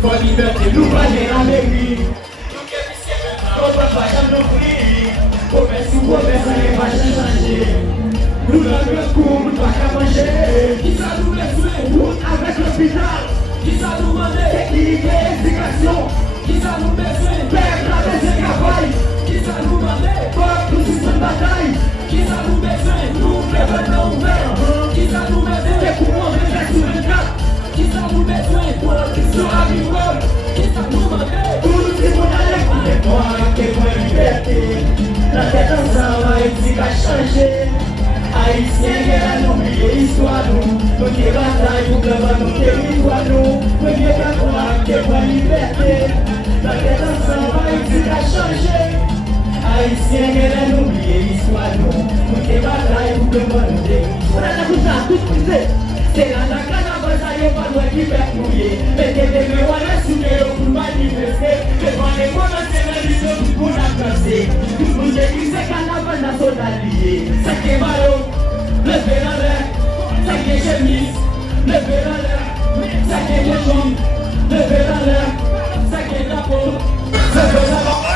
Pour liberté, nous voyons en aigri. Nous qui on va pas nous prix. Promesse ou promesse, ça va changer. Nous n'avons le coup, nous pas manger. Qui ça nous besoin? Avec l'hôpital. Qui ça nous demande? Sécurité, éducation. Qui ça nous besoin? Père, la baisse travail. Qui ça nous demande? Peuple, nous sommes bataille. Qui ça nous besoin? Nous prévenons ouvert. Qui ça nous besoin? Les courants de la sur le cap. Qui ça nous besoin? Pour la question agricole. Qui ça nous demande? Pour nous tribunal, écoutez-moi, qu'est ma liberté. La tête ensemble, Haïti va changer. Haïtien, elle a oublié l'histoire, nous. Nous qui bataille pour que nos territoires, nous. Premier qu'à croire, qu'est ma liberté. La tête ensemble, Haïti va changer. Haïtien, elle a oublié l'histoire, nous. Nous qui bataille pour que nos territoires, nous. C'est là la carnaval, ça y est pas loin qui fait couiller. Mettez des mémoires sous les eaux pour manifester. Devant les moments, c'est la lutte pour la passer. Tout le monde dit c'est carnaval national lié. Ça qui est malo, levez la l'air. Ça qui est chemise, levez la l'air. Ça qui est jambe, levez la l'air. Ça qui est drapeau, levez la l'air.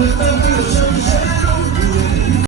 We'll be right back.